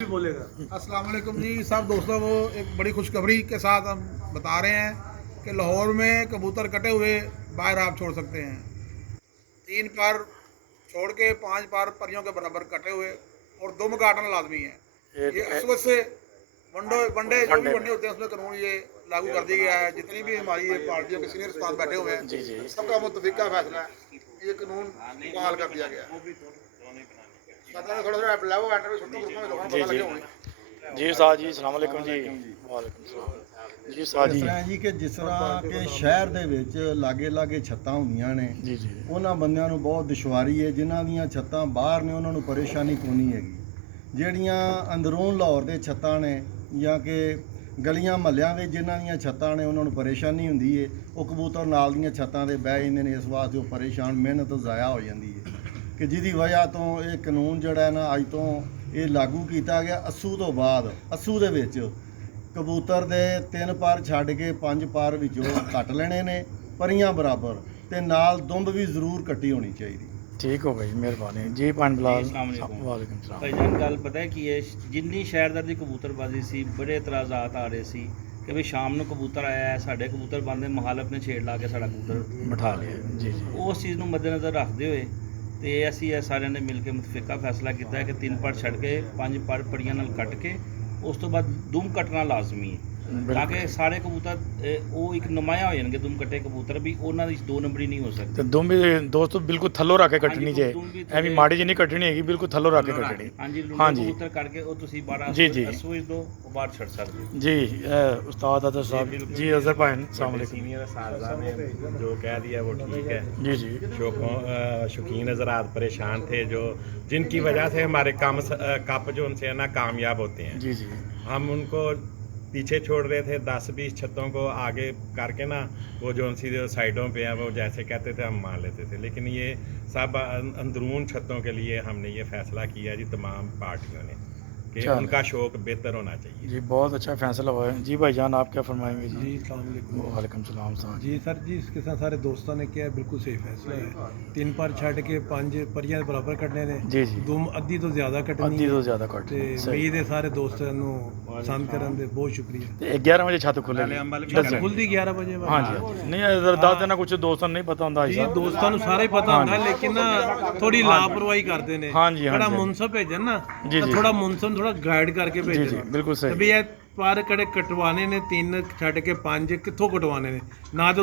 बोलेगा। अस्सलाम वालेकुम जी सब दोस्तों को एक बड़ी खुशखबरी के साथ हम बता रहे हैं कि लाहौर में कबूतर कटे हुए बाहर आप छोड़ सकते हैं। 3 पर छोड़ के 5 पर परियों के बराबर कटे हुए और दुम काटना लाजमी है। ये असल से वनडे जो भी वनडे होते हैं उसमें कानून ये लागू कर दिया गया है। जितनी भी हमारी ये पार्टियों के सीनियर उस्ताद बैठे हुए हैं सबका मुत्तफिका फैसला है, ये कानून बहाल कर दिया गया है। जी साहब जी अस्सलाम वालेकुम जी वालेकुम सलाम जी साहब ਇਸ ਤਰ੍ਹਾਂ ਜੀ ਕਿ ਜਿਸ ਤਰ੍ਹਾਂ ਕਿ ਸ਼ਹਿਰ ਦੇ ਵਿੱਚ ਲਾਗੇ ਛੱਤਾਂ ਹੁੰਦੀਆਂ ਨੇ जी जी ਉਹਨਾਂ ਬੰਦਿਆਂ ਨੂੰ ਬਹੁਤ ਦੁਸ਼ਵਾਰੀ ਹੈ। ਜਿਨ੍ਹਾਂ ਦੀਆਂ ਛੱਤਾਂ ਬਾਹਰ ਨੇ ਉਹਨਾਂ ਨੂੰ ਪਰੇਸ਼ਾਨੀ ਕੋਈ ਨਹੀਂ ਹੈਗੀ। ਜਿਹੜੀਆਂ ਅੰਦਰੂਨ ਲਾਹੌਰ ਦੇ ਛੱਤਾਂ ਨੇ ਜਾਂ ਕਿ ਗਲੀਆਂ ਮਹੱਲਿਆਂ ਵਿੱਚ ਜਿਨ੍ਹਾਂ ਦੀਆਂ ਛੱਤਾਂ ਨੇ ਉਹਨਾਂ ਨੂੰ ਪਰੇਸ਼ਾਨੀ ਹੁੰਦੀ ਹੈ, ਉਹ ਕਬੂਤਰ ਨਾਲ ਦੀਆਂ ਛੱਤਾਂ 'ਤੇ ਬਹਿ ਜਾਂਦੇ ਨੇ। ਇਸ ਵਾਸਤੇ ਉਹ ਪਰੇਸ਼ਾਨ, ਮਿਹਨਤ ਜ਼ਾਇਆ ਹੋ ਜਾਂਦੀ ਹੈ ਕਿ ਜਿਹਦੀ ਵਜ੍ਹਾ ਤੋਂ ਇਹ ਕਾਨੂੰਨ ਜਿਹੜਾ ਹੈ ਨਾ ਅੱਜ ਤੋਂ ਇਹ ਲਾਗੂ ਕੀਤਾ ਗਿਆ। ਅੱਸੂ ਤੋਂ ਬਾਅਦ ਅੱਸੂ ਦੇ ਵਿੱਚ ਕਬੂਤਰ ਦੇ 3 ਪਰ ਛੱਡ ਕੇ 5 ਪਰ ਵਿੱਚੋਂ ਕੱਟ ਲੈਣੇ ਨੇ ਪਰੀਆਂ ਬਰਾबर, ਤੇ ਨਾਲ ਦੁੰਬ ਵੀ ਜ਼ਰੂਰ ਕੱਟੀ ਹੋਣੀ ਚਾਹੀਦੀ। ठीक हो भाई मेहरबानी जी पान बिलाल वालेकुम सलाम ਭਾਈਜਾਨ ਗੱਲ ਪਤਾ ਹੈ ਕੀ ਹੈ, ਜਿੰਨੀ ਸ਼ਹਿਰਦਾਰ ਦੀ ਕਬੂਤਰਬਾਜ਼ੀ ਸੀ ਬੜੇ ਇਤਰਾਜ਼ਾਤ ਆ ਰਹੇ ਸੀ ਕਿ ਵੀ ਸ਼ਾਮ ਨੂੰ ਕਬੂਤਰ ਆਇਆ ਹੈ, ਸਾਡੇ ਕਬੂਤਰ ਬੰਦੇ ਮੁਖਾਲਫ ਨੇ ਛੇੜ ਲਾ ਕੇ ਸਾਡਾ ਕਬੂਤਰ बिठा लिया जी जी ਉਸ ਚੀਜ਼ ਨੂੰ ਮੱਦੇਨਜ਼ਰ ਰੱਖਦੇ ਹੋਏ ਤੇ ਅਸੀਂ ਇਹ ਸਾਰਿਆਂ ਨੇ ਮਿਲ ਕੇ ਮੁਤਫਿਕਾ ਫੈਸਲਾ ਕੀਤਾ ਹੈ ਕਿ 3 ਪਰ ਛੱਡ ਕੇ 5 ਪਰ ਪੜੀਆਂ ਨਾਲ ਕੱਟ ਕੇ ਉਸ ਤੋਂ ਬਾਅਦ ਦੁਮ ਕੱਟਣਾ ਲਾਜ਼ਮੀ ਹੈ ਤਾਂ ਕਿ ਸਾਰੇ ਕਬੂਤਰ ਉਹ ਇੱਕ ਨੁਮਾਇਆ ਹੋ ਜਾਣਗੇ। ਦੁਮ ਕੱਟੇ ਕਬੂਤਰ ਵੀ ਉਹਨਾਂ ਦੀ 2 ਨੰਬਰੀ ਨਹੀਂ ਹੋ ਸਕਦੇ। ਤੇ ਦੁਮ ਵੀ ਦੋਸਤੋ ਬਿਲਕੁਲ ਥੱਲੋਂ ਰੱਖ ਕੇ ਕੱਟਣੀ ਜੇ ਐਵੇਂ ਮਾੜੀ ਜਿਹੀ ਨਹੀਂ ਕੱਟਣੀ ਹੈਗੀ, ਬਿਲਕੁਲ ਥੱਲੋਂ ਰੱਖ ਕੇ ਕੱਟਣੀ। ਹਾਂਜੀ ਹਾਂਜੀ। ਕਬੂਤਰ ਕੱਟ ਕੇ ਉਹ ਤੁਸੀਂ 12 ਜੀ, ਜੀ। ਸੂਈ ਦੋ ਉਹ ਬਾਹਰ ਛੱਡ ਸਕਦੇ ਹੋ। जी उस्ताद अदर साहब जी अजहर भाई अस्सलाम वालेकुम सीनियर सारदा ने जो कह दिया वो ठीक है। जी जी शौकीन हजरात परेशान थे जो जिनकी वजह से हमारे कप जो उनसे है ना कामयाब होते हैं। जी जी हम उनको पीछे छोड़ रहे थे 10-20 छतों को आगे करके ना, वो जो उनसी जो साइडों पे हैं वो जैसे कहते थे हम मान लेते थे। लेकिन ये सब अंदरून छतों के लिए हमने ये फैसला किया जी तमाम पार्टियों ने कि चलो। उनका शौक बेहतर होना चाहिए। जी बहुत अच्छा फैसला हुआ है जी। भाईजान आप क्या फरमाएंगे जी? जी अस्सलाम वालेकुम। वालेकुम सलाम साहब जी सर जी इसके साथ सारे दोस्तों ने किया बिल्कुल सही फैसला है। 3 पर छड़ के 5 परियां बराबर कटने ने जी जी दुम अद्धी तो ज़्यादा कटनी अद्धी तो ज़्यादा कट ਤੇ सही ਉਮੀਦ ਹੈ ਸਾਰੇ ਦੋਸਤਾਂ ਨੂੰ ਪਸੰਦ ਕਰਨ ਦੇ ਬਹੁਤ ਸ਼ੁਕਰੀਆ। ਤੇ 11 ਵਜੇ ਛੱਤ ਖੁੱਲੇਗੀ। ਛੱਤ ਖੁੱਲਦੀ 11 ਵਜੇ ਬਾਅਦ। हाँ जी नहीं इधर दस देना कुछ दोस्तों नहीं पता होता ਜੀ ਦੋਸਤਾਂ ਨੂੰ ਸਾਰੇ ਪਤਾ ਹੁੰਦਾ ਲੇਕਿਨ ਨਾ ਥੋੜੀ ਲਾਪਰਵਾਹੀ ਕਰਦੇ ਨੇ। हाँ जी हाँ ਜਿਹੜਾ जी ਮੁਨਸਫ ਭੇਜਣ ਨਾ ਜੀ, ਜੀ। ਥੋੜਾ ਮੁਨਸਫ ਥੋੜਾ ਗਾਈਡ ਕਰਕੇ जी जी ਭੇਜਣ बिल्कुल सही ਵੀ ਇਹ ਪਰ ਕਿਹੜੇ ਕਟਵਾਣੇ ਨੇ 3 ਛੱਡ ਕੇ 5 ਕਿੱਥੋਂ ਕਟਵਾਣੇ ਨੇ ਨਾ।